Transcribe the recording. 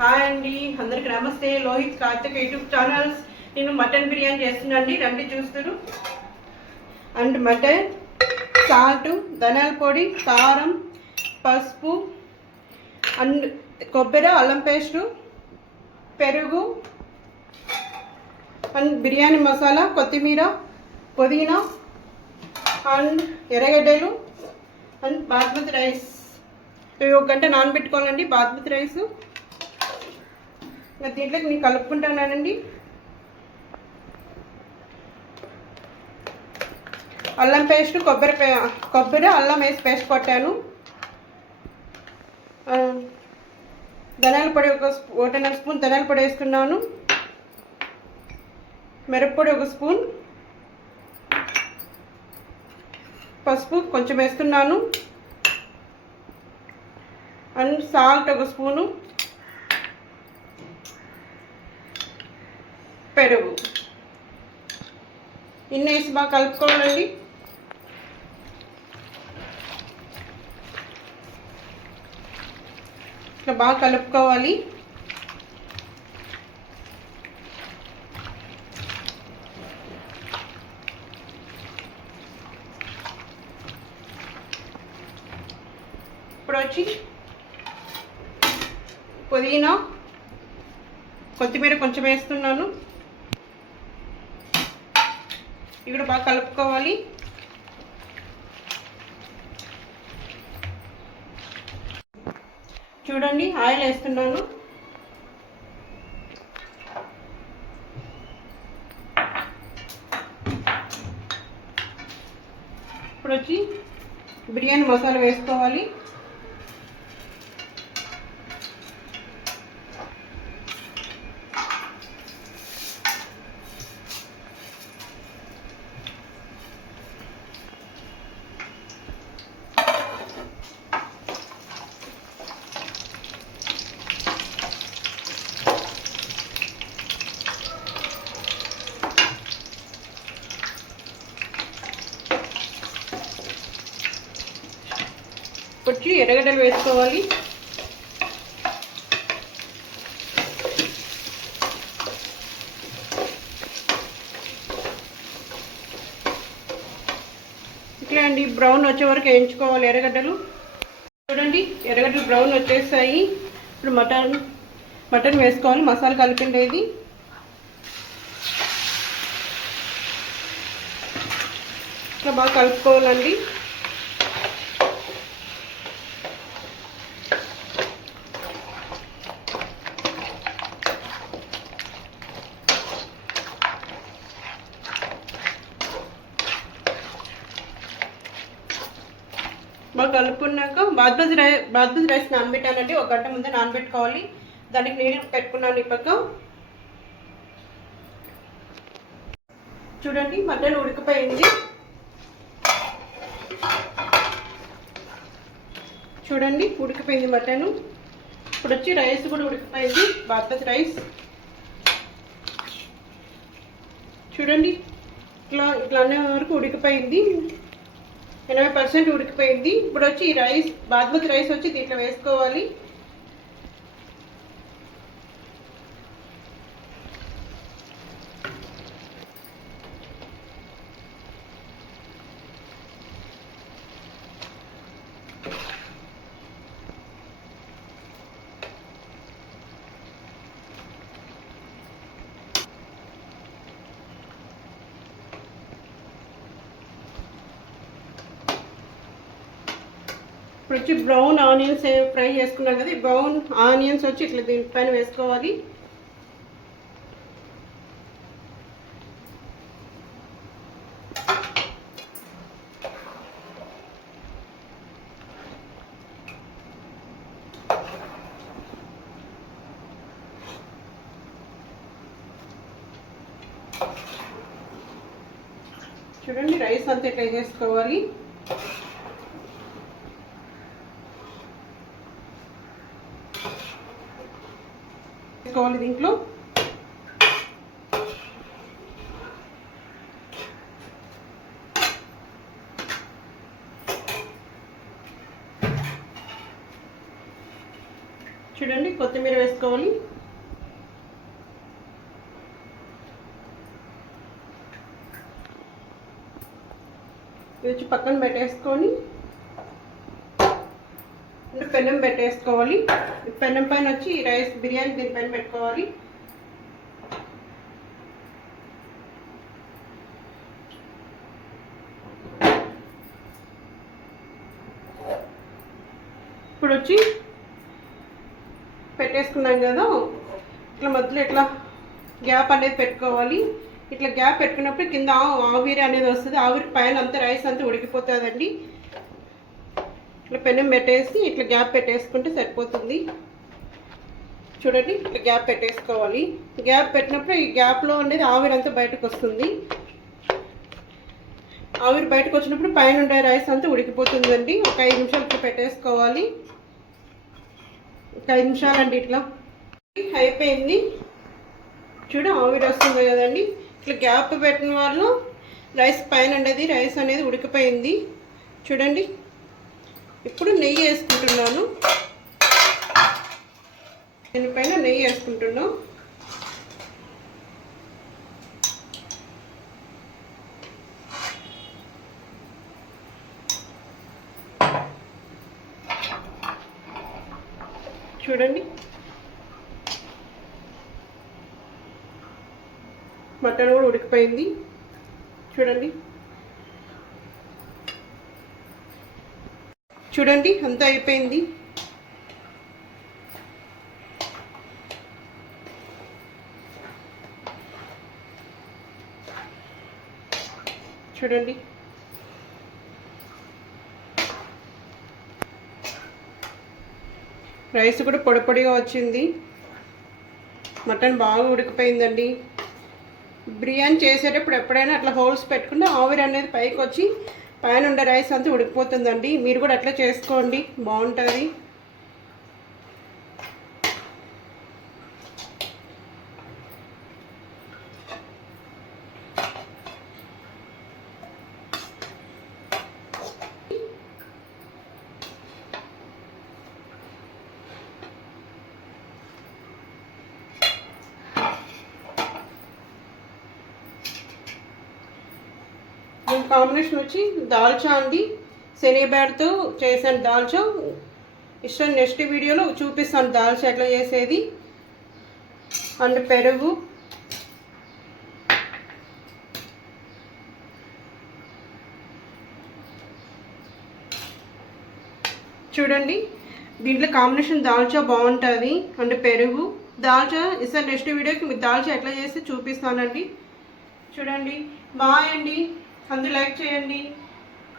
Hi అండి, అందరికి నమస్తే. Lohith Karthik YouTube channels. నేను మటన్ బిర్యానీ చేస్తున్నాండి, రండి చూస్తారు. అండ్ మటన్, సాల్ట్, ధనియాల పొడి, కారం, పసుపు అండ్ కొబ్బరి, అల్లం పేస్టు, పెరుగు అండ్ బిర్యానీ మసాలా, కొత్తిమీర, పుదీనా అండ్ ఎర్రగడ్డలు అండ్ బాస్మతి రైస్. ఇవి 1 గంట నానబెట్టుకోవాలండి బాస్మతి రైస్. ఇంకా దీంట్లోకి నేను కలుపుకుంటానండి. అల్లం పేస్ట్, కొబ్బరి అల్లం వేసి పేస్ట్ కొట్టాను. ధనియాల పొడి 1.5 స్పూన్ ధనియాల పొడి వేసుకున్నాను. మిరప్పొడి 1 స్పూన్, పసుపు కొంచెం వేస్తున్నాను అండ్ సాల్ట్ 1 స్పూను, పెరుగు ఇన్ని వేసి బాగా కలుపుకోవాలండి. ఇట్లా బాగా కలుపుకోవాలి. ఇప్పుడు వచ్చి పుదీనా, కొత్తిమీర కొంచెం వేస్తున్నాను. ఇక్కడ బాగా కలుపుకోవాలి. చూడండి, ఆయిల్ వేస్తున్నాను. ఇప్పుడు వచ్చి బిర్యానీ మసాలా వేసుకోవాలి. వచ్చి ఎర్రగడ్డలు వేసుకోవాలి. ఇట్లా అండి, బ్రౌన్ వచ్చే వరకు వేయించుకోవాలి ఎర్రగడ్డలు. చూడండి, ఎర్రగడ్డలు బ్రౌన్ వచ్చేసాయి. ఇప్పుడు మటన్ వేసుకోవాలి. మసాలా కలిపిండేది ఇట్లా బాగా కలుపుకోవాలండి. బాగా కలుపుకున్నాక బాస్మతి రైస్ నానబెట్టానండి. 1 గంట ముందే నానబెట్టుకోవాలి. దానికి నీళ్ళు పెట్టుకున్నాను. ఈ పక్క చూడండి, మటన్ ఉడికిపోయింది. చూడండి, ఉడికిపోయింది మటన్. ఇప్పుడు వచ్చి రైస్ కూడా ఉడికిపోయింది, బాస్మతి రైస్. చూడండి, ఇట్లా అనే వరకు ఉడికిపోయింది. 80% ఉడికిపోయింది. ఇప్పుడు వచ్చి ఈ బాస్మతి రైస్ వచ్చి దీంట్లో వేసుకోవాలి. ఇప్పుడు వచ్చి బ్రౌన్ ఆనియన్స్ ఫ్రై చేసుకున్నాం కదా, ఈ బ్రౌన్ ఆనియన్స్ వచ్చి ఇట్లా దీనిపైన వేసుకోవాలి. చూడండి, రైస్ అంతా ఇట్లా చేసుకోవాలి. దీంట్లో చూడండి కొత్తిమీర వేసుకోవాలి. ఇది పక్కన పెట్టేసుకొని పెనం పెట్టేసుకోవాలి. పెనం పైన వచ్చి రైస్ బిర్యానీ దీనిపైన పెట్టుకోవాలి. ఇప్పుడు వచ్చి పెట్టేసుకున్నాం కదా, ఇట్లా మధ్యలో ఇట్లా గ్యాప్ అనేది పెట్టుకోవాలి. ఇట్లా గ్యాప్ పెట్టుకున్నప్పుడు కింద ఆవిరి అనేది వస్తుంది. ఆవిరి పైన అంతా రైస్ అంతా ఉడికిపోతుందండి. ఇట్లా పెనం పెట్టేసి ఇట్లా గ్యాప్ పెట్టేసుకుంటే సరిపోతుంది. చూడండి, ఇట్లా గ్యాప్ పెట్టేసుకోవాలి. గ్యాప్ పెట్టినప్పుడు ఈ గ్యాప్లో ఉండేది ఆవిరి అంతా బయటకు వస్తుంది. ఆవిరి బయటకు వచ్చినప్పుడు పైన ఉండే రైస్ అంతా ఉడికిపోతుందండి. ఒక 5 నిమిషాలు ఇట్లా పెట్టేసుకోవాలి. ఒక 5 నిమిషాలండి. ఇట్లా అయిపోయింది. చూడు, ఆవిరి వస్తుంది కదండి. ఇట్లా గ్యాప్ పెట్టిన వాళ్ళు రైస్ పైన ఉండేది రైస్ అనేది ఉడికిపోయింది. చూడండి, ఇప్పుడు నెయ్యి వేసుకుంటున్నాను. దీనిపైన నెయ్యి వేసుకుంటున్నాను. చూడండి, మటన్ కూడా ఉడికిపోయింది. చూడండి చూడండి అంతా అయిపోయింది. చూడండి, రైస్ కూడా పొడి పొడిగా వచ్చింది. మటన్ బాగా ఉడికిపోయిందండి. బిర్యానీ చేసేటప్పుడు ఎప్పుడైనా అట్లా హోల్స్ పెట్టుకుంటే ఆవిరి అనేది పైకి వచ్చి పైన ఉండే రైస్ అంతా ఉడికిపోతుందండి. మీరు కూడా అట్లా చేసుకోండి, బాగుంటుంది. కాంబినేషన్ వచ్చి దాల్చా అండి. శనగబ్యాడ్తో చేశాను దాల్చా. ఇష్టం నెక్స్ట్ వీడియోలో చూపిస్తాను దాల్చా ఎట్లా చేసేది. అండ్ పెరుగు, చూడండి దీంట్లో కాంబినేషన్ దాల్చా బాగుంటుంది. అండ్ పెరుగు దాల్చా ఇస్తాను నెక్స్ట్ వీడియోకి మీకు దాల్చా ఎట్లా చేసి చూపిస్తానండి. చూడండి, బాయ్ అండి. అందరూ లైక్ చేయండి.